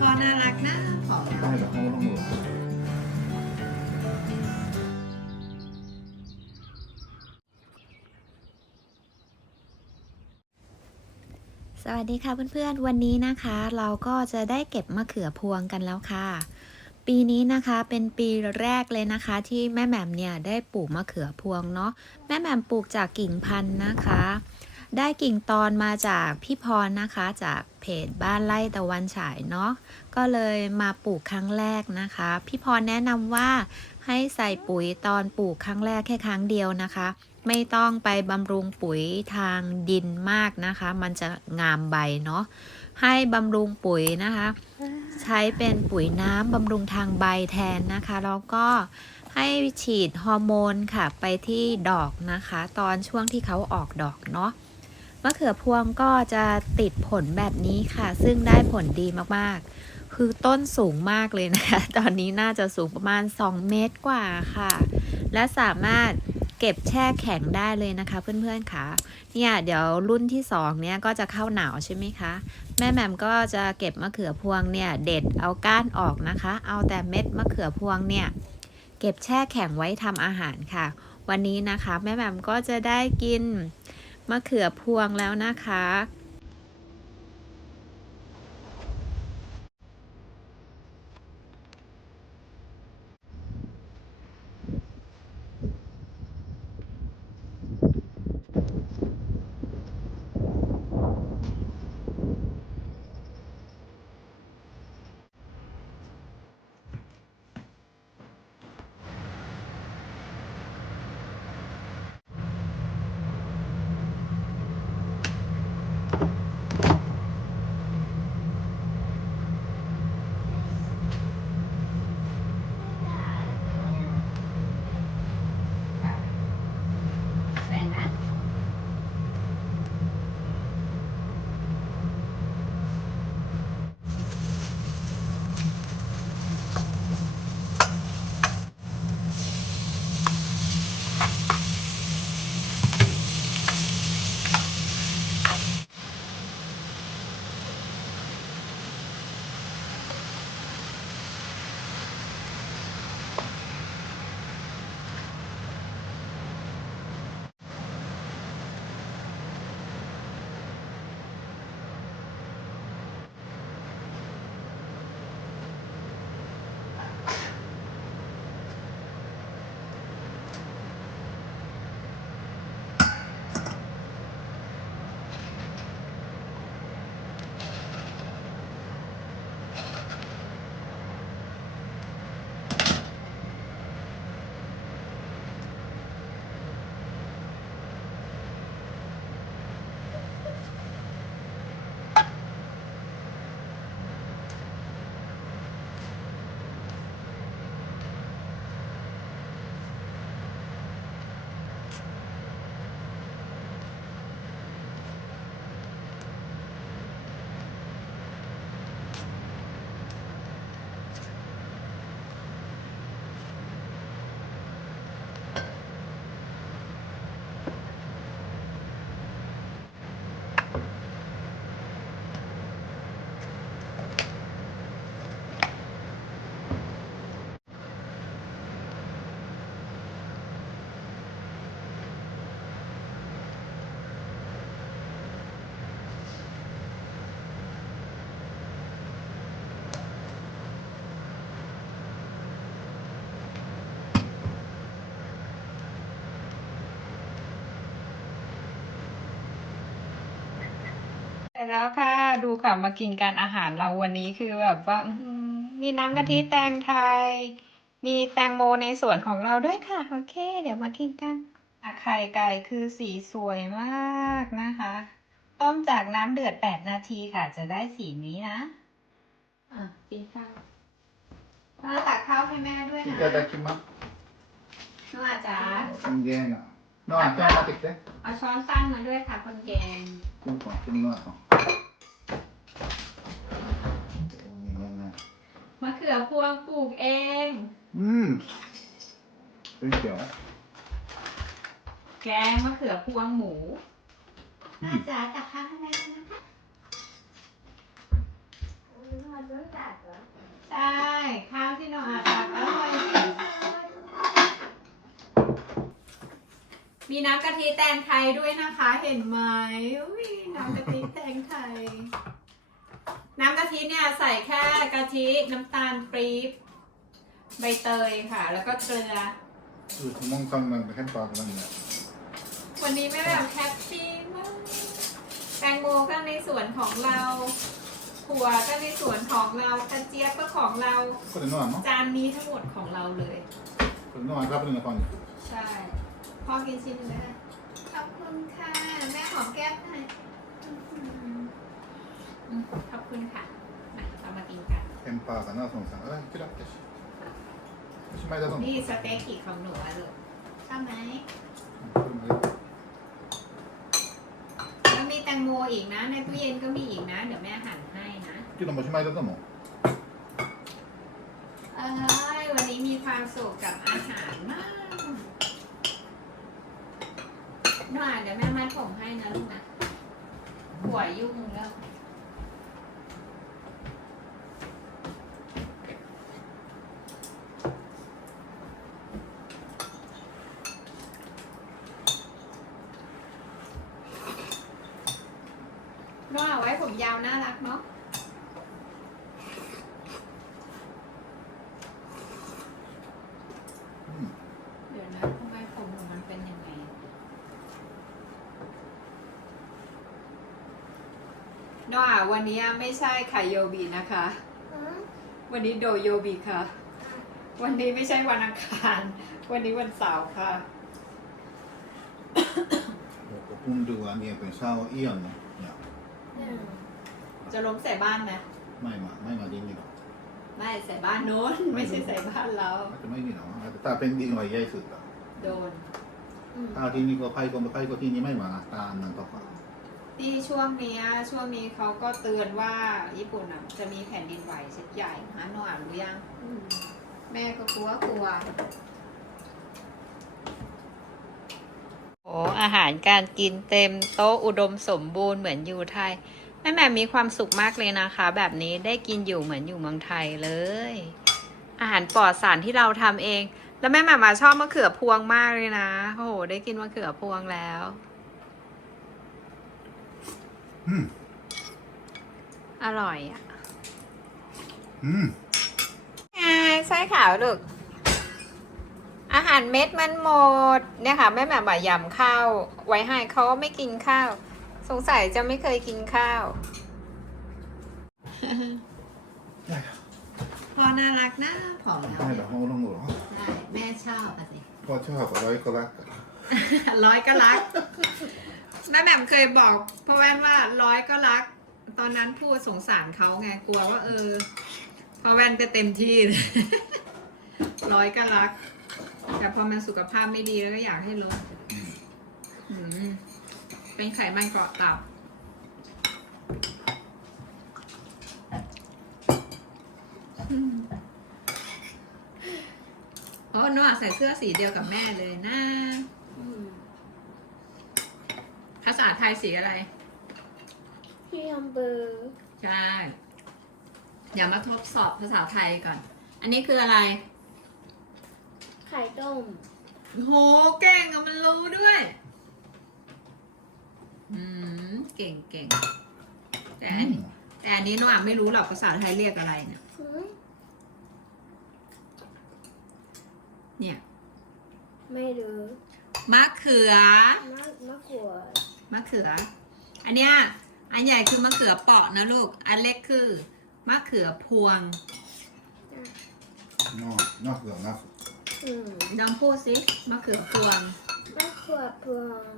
พอน่ารักนะขอได้แบบเขาต้องดูสวัสดีค่ะเพื่อนๆ วันนี้นะคะ เราก็จะได้เก็บมะเขือพวงกันแล้วค่ะ ปีนี้นะคะเป็นปีแรกเลยนะคะ ที่แม่แหม่มเนี่ยได้ปลูกมะเขือพวงเนาะแม่แหม่มปลูกจากกิ่งพันธุ์นะคะ ได้กิ่งตอนมาจากพี่พรนะคะ จากเพจบ้านไร่ตะวันฉายเนาะก็เลยมาปลูกครั้งแรกนะคะ พี่พรแนะนำว่าให้ใส่ปุ๋ยตอนปลูกครั้งแรกแค่ครั้งเดียวนะคะ ไม่ต้องไปบำรุงปุ๋ยทางดินมากนะคะ มันจะงามใบเนาะให้บำรุงปุ๋ยนะคะ ใช้เป็นปุ๋ยน้ำบำรุงทางใบแทนนะคะแล้วก็ให้ฉีดฮอร์โมนค่ะไปที่ดอกนะคะ ตอนช่วงที่เขาออกดอกเนาะ มะเขือพวงก็จะติดผลแบบนี้ค่ะ ซึ่งได้ผลดีมากๆ คือต้นสูงมากเลยนะคะ ตอนนี้น่าจะสูงประมาณ 2 เมตรกว่าค่ะ และสามารถเก็บแช่แข็งได้เลยนะคะ เพื่อนๆค่ะ เนี่ยเดี๋ยวรุ่นที่สองเนี่ยก็จะเข้าหนาวใช่ไหมคะ แม่แหม่มก็จะเก็บมะเขือพวงเนี่ยเด็ดเอาก้านออกนะคะ เอาแต่เม็ดมะเขือพวงเนี่ยเก็บแช่แข็งไว้ทำอาหารค่ะ วันนี้นะคะ แม่แหม่มก็จะได้กิน มะเขือพวงแล้วนะคะ เสร็จแล้วค่ะ ดูค่ะมากินกันอาหารเราวันนี้คือแบบว่าอื้อหือมีน้ำกะทิแตงไทย มีแตงโมในสวนของเราด้วยค่ะ โอเค เดี๋ยวมากินกันอ่ะไข่ไก่คือสีสวยมากนะคะ ต้มจากน้ำเดือดแปดนาทีค่ะ จะได้สีนี้นะ อ่ะกินข้าวมาตักข้าวให้แม่ด้วย い นะ ただきます น้องอาจ๋า すんげえなノアちょっと待ってきて เอาช้อนสั้นมาด้วยค่ะคนแกง コンコン君ノ เขือพวงปลูกเอง อืมเป็นยวแกงมะเขือพวงหมูน่าจะตักข้างในนะคะใช่ข้าวที่น้องอาตักอร่อยมีน้ำกะทิแตงไทยด้วยนะคะ เห็นไหมน้ำกะทิแตงไทย ทิเนี่ยใส่แค่กะทิน้ำตาลปรี๊บใบเตยค่ะ แล้วก็เกลือ สูตรมงคลมันเป็นขั้นตอนของมันเนี่ยวันนี้แม่แบบแฮปปี้มากแตงโมก็ในสวนของเราถั่วก็ในสวนของเรากระเจี๊ยบก็ของเรา คนละนอนเนาะจานนี้ทั้งหมดของเราเลย คนละนอนครับเป็นละครนใช่พ่อกินชิ้นหนึ่ขอบคุณค่ะ แม่หอมแก้มหน่อยขอบคุณค่ะ มาเรามากินกัน テンパーかなそのさんあいくらってしおしまいだと思う นี่สเต็กกี่ของหนูอะลูกชอบไหม แล้วมีแตงโมอีกนะ ในตู้เย็นก็มีอีกนะ เดี๋ยวแม่หั่นให้นะ けどもおしまいだと思う เอ้ยวันนี้มีความสุขกับอาหารมากหน่อยเดี๋ยวแม่มัดผมให้นะลูกนะหัวยุ่งแล้ว น่ารักเนาะเดี๋ยวนะทำไมผมของมันเป็นยังไงน้าวันนี้ไม่ใช่ไข่โยบีนะคะ วันนี้โดโยบีค่ะ วันนี้ไม่ใช่วันอังคาร วันนี้วันเสาร์ค่ะ ผมดูว่ามีเป็นเาเอี่ยมนะ จะล้มใส่บ้านไหมไม่มาไม่มาจริงๆหรอกไม่ใส่บ้านโน้น ไม่ใช่ใส่บ้านเราจะไม่นี่หรอกตาเป็นดีหน่อยใหญ่สุดหรอกโดน ถ้าที่นี่ก็ไพ่ก็ไม่ไพ่ก็ที่นี่ไม่มาตามนั่นก็ก็ที่ช่วงนี้ช่วงนี้เขาก็เตือนว่าญี่ปุ่นอะจะมีแผ่นดินไหวชิดใหญ่ฮะนอ่รู้ยัง แม่ก็กลัวกลัวโอ้อาหารการกินเต็มโต๊ะอุดมสมบูรณ์เหมือนอยู่ไทย แม่แม่มีความสุขมากเลยนะคะ แบบนี้ได้กินอยู่เหมือนอยู่เมืองไทยเลย อาหารปลอดสารที่เราทำเอง แล้วแม่แม่มาชอบมะเขือพวงมากเลยนะโอ้โหได้กินมะเขือพวงแล้วอืมอร่อยอะอืมไส้ขาวลูกอาหารเม็ดมันหมด เนี่ยค่ะแม่แม่บ่ายยำข้าวไว้ให้เขาไม่กินข้าว สงสัยจะไม่เคยกินข้าวพอน่ารักนะพอมแล้วได้เหรอห้องลงเหรอได้แม่ชอบอะสิ พ่อชอบอะไรก็รักร้อยก็รักแม่แหม่มเคยบอกพ่อแว่นว่าร้อยก็รัก ตอนนั้นพูดสงสารเขาไงกลัวว่า เออพ่อแว่นก็เต็มที่ร้อยก็รัก แต่พอมันสุขภาพไม่ดีแล้วก็อยากให้ลดอืม เป็นไขมันเกาะตับอืมโอ้หนูอะใส่เสื้อสีเดียวกับแม่เลยนะภาษาไทยสีอะไร พี่ทำเบอร์ใช่เดี๋ยวมาทดสอบภาษาไทยก่อน อันนี้คืออะไร ไข่ต้ม โหเก่งอะมันรู้ด้วย อืม เก่งเก่งแต่อันนี้แต่อันนี้หนูอะไม่รู้หรอกภาษาไทยเรียกอะไรเนี่ยหืมเนี่ยไม่รู้มะเขือมะมะกรูดมะเขือ อันเนี้ยอันใหญ่คือมะเขือเปราะนะลูก อันเล็กคือมะเขือพวงนอกนอกเหลืองนอกอืมน้องพูดสิมะเขือพวงมะกรูดพวง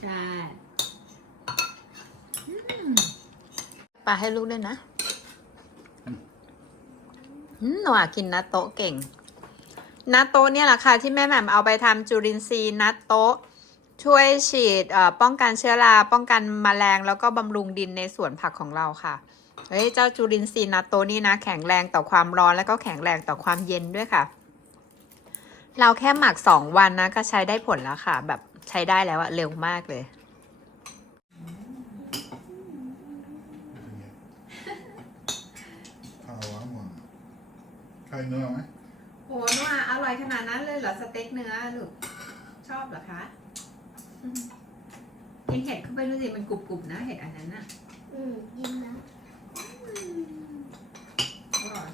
ใช่ ปาให้ลูกด้วยนะหนูกินนัตโตะเก่งนัตโตะเนี่ยแหละค่ะที่แม่แหม่มเอาไปทำจุลินทรีย์นัตโตะช่วยฉีดป้องกันเชื้อรา ป้องกันแมลงแล้วก็บำรุงดินในสวนผักของเราค่ะ เฮ้ย เจ้าจุลินทรีย์นัตโตนี่นะ แข็งแรงต่อความร้อนแล้วก็แข็งแรงต่อความเย็นด้วยค่ะ เราแค่หมักสองวันนะ ก็ใช้ได้ผลแล้วค่ะ แบบใช้ได้แล้วอะเร็วมากเลย いのはね โหนัวอร่อยขนาดนั้นเลยเหรอสเต็กเนื้อลูกชอบเหรอคะอืมกินเห็ดเข้าไปดูสิมันกรุบๆนะเห็ดอันนั้นน่ะ อืมกินนะ อร่อย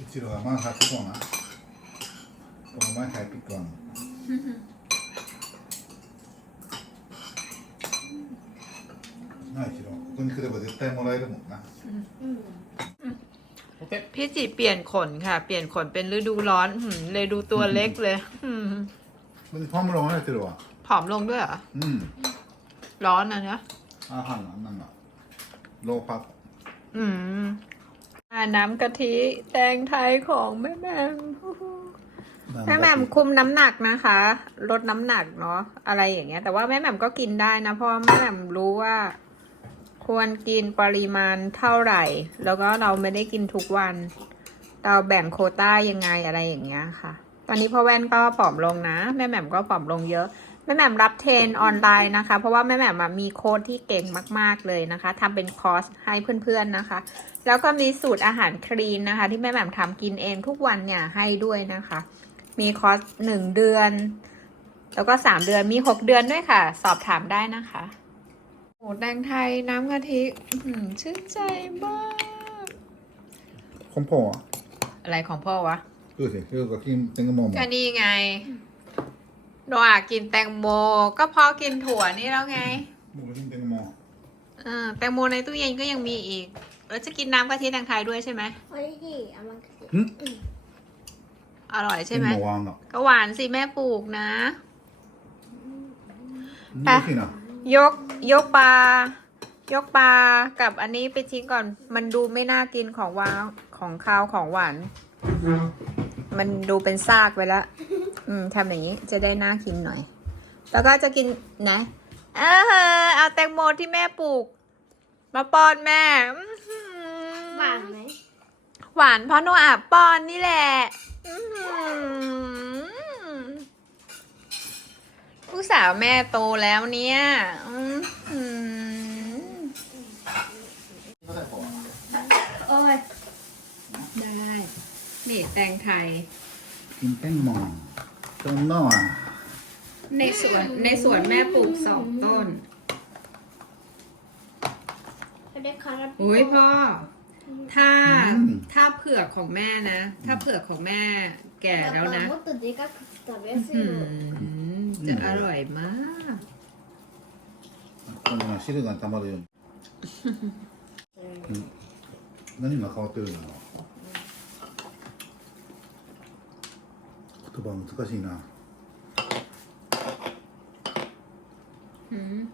うちらはマンハットなこの前入ってくわのな一郎ここに来れば絶対もらえるもんな อืม OK พี่จีเปลี่ยนขนค่ะ เปลี่ยนขนเป็นฤดูร้อนเลยดูตัวเล็กเลยมันพอมลงให้ตัวอะผอมลงด้วยเหรอ อืร้อนนะเนาะอาหารนั่นอะโลภะอืมอ่าน้ำกะทิแตงไทยของแม่แหม่มแม่แหม่มคุมน้ำหนักนะคะ ลดน้ำหนักเนาะอะไรอย่างเงี้ย แต่ว่าแม่แหม่มก็กินได้นะเพราะแม่แหม่มรู้ว่า ควรกินปริมาณเท่าไหร่ แล้วก็เราไม่ได้กินทุกวัน เราแบ่งโคต้ายังไงอะไรอย่างเงี้ยค่ะ ตอนนี้พ่อแว่นก็ผอมลงนะ แม่แหม่มก็ผอมลงเยอะ แม่แหม่มรับเทรนออนไลน์นะคะ เพราะว่าแม่แหม่มมีโค้ดที่เก่งมากๆเลยนะคะทำเป็นคอร์สให้เพื่อนๆนะคะ แล้วก็มีสูตรอาหารคลีนนะคะ ที่แม่แหม่มทำกินเองทุกวันเนี่ยให้ด้วยนะคะ มีคอร์สหนึ่งเดือน แล้วก็สามเดือนมีหกเดือนด้วยค่ะ สอบถามได้นะคะ หมูแดงไทยน้ำกะทิชื่นใจมากของพ่ออะไรของพ่อวะอือสิเรื่อก็กินแตงโมก็นี่ไงโนอากินแตงโม ก็พอกินถั่วนี่แล้วไงหมูกินแตงโมเออแตงโมในตู้เย็นก็ยังมีอีกเราจะกินน้ำกะทิแตงไทยด้วยใช่ไหมโอ้ยพี่เอามันกะทิอร่อยใช่ไหมก็หวานสิแม่ปลูกนะไป ยกยกปลายกปลากับอันนี้ไปทิ้งก่อน มันดูไม่น่ากินของวาวของคาวของหวาน มันดูเป็นซากไปแล้วอืมทำอย่างนี้จะได้น่ากินหน่อย แล้วก็จะกินนะเออเอาแตงโมที่แม่ปลูก มาป้อนแม่หวานไหมหวานเพราะนัวอาบป้อนนี่แหละ ผู้สาวแม่โตแล้วเนี่ยอืมโอ้ย ได้ นี่แตงไทย กินแป้งหมองต้นนอกในสวนในสวนแม่ปลูกสองต้น ได้ยพ่อ ถ้าถ้าเผือกของแม่นะ ถ้าเผือกของแม่แก่แล้วนะ อืม จะอร่อยมาก この汁がたまるように、うん、何が変わってるんだろう言葉難しいな อืม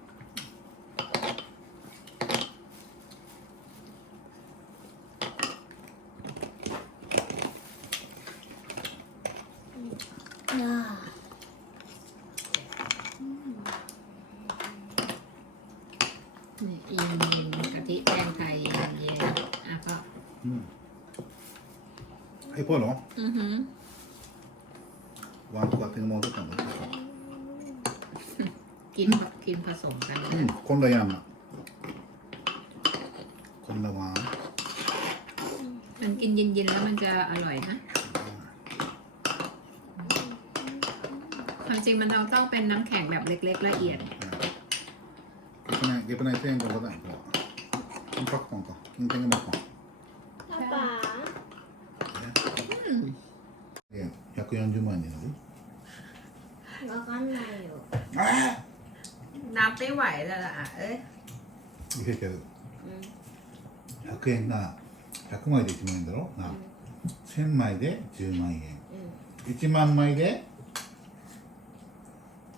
Hej på då. Mhm. Varmt vatten i magen. กินกินผสมกัน Mm, kolla gärna. Kolla varm. มันกินเย็นๆแล้วมันจะอร่อยนะความจริงมันเราต้องเป็นน้ำแข็งแบบเล็ก ๆ ละเอียด Gepen ei tee enkä ota enkä. On pakko onko? Kiin tenge makko. ถ้าปลา 연주만 아니 지? 먹었나 요? 아! นับไม่ไหวแล้วล่ะเอ้ย 이게 계속 อืม 100엔 나 100마이 돼 10만 엔 들 어? 나 1000마이 돼 10마이 엔 อืม 1만 마이 돼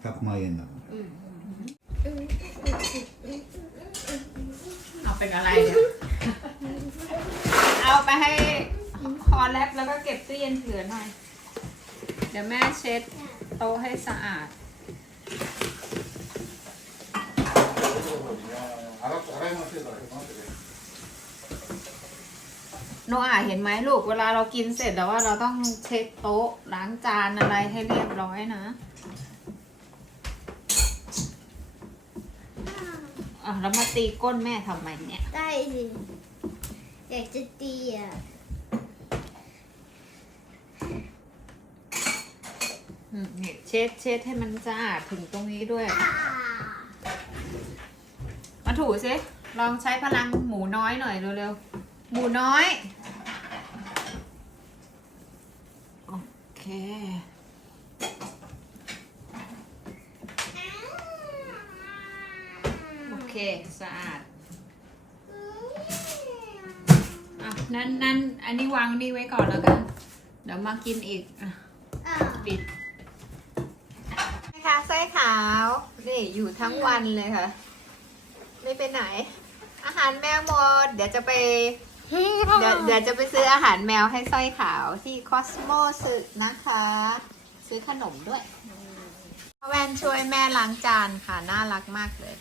100마이 엔 나고 อืเอาเป็ไรเเอาไปให้คอแลบแล้วก็เก็บตู้เย็นเผื่อหน่อย ดี๋ยวแม่เช็ดโต๊ะให้สะอาด,โนอาเห็นไหมลูกเวลาเรากินเสร็จแล้วว่าเราต้องเช็ดโต๊ะล้างจานอะไรให้เรียบร้อยนะอะแล้วมาตีก้นแม่ทำไมเนี่ย ได้สิอยากจะตีอะ เช็ดเช็ดให้มันสะอาดถึงตรงนี้ด้วย มาถูสิลองใช้พลังหมูน้อยหน่อยเร็วๆ หมูน้อย โอเค โอเค สะอาดอะนั้นนั้นอันนี้วางนี่ไว้ก่อนแล้วกัน เดี๋ยวมากินอีกอะปิด คะไส้ขาวนี่อยู่ทั้งวันเลยค่ะ ไม่ไปไหน อาหารแมวหมด เดี๋ยวจะไปเดี๋ยวเดี๋ยวจะไปซื้ออาหารแมวให้สร้อยขาวที่คอสโมสึนะคะ ซื้อขนมด้วยแวนช่วยแม่ล้างจานค่ะ น่ารักมากเลย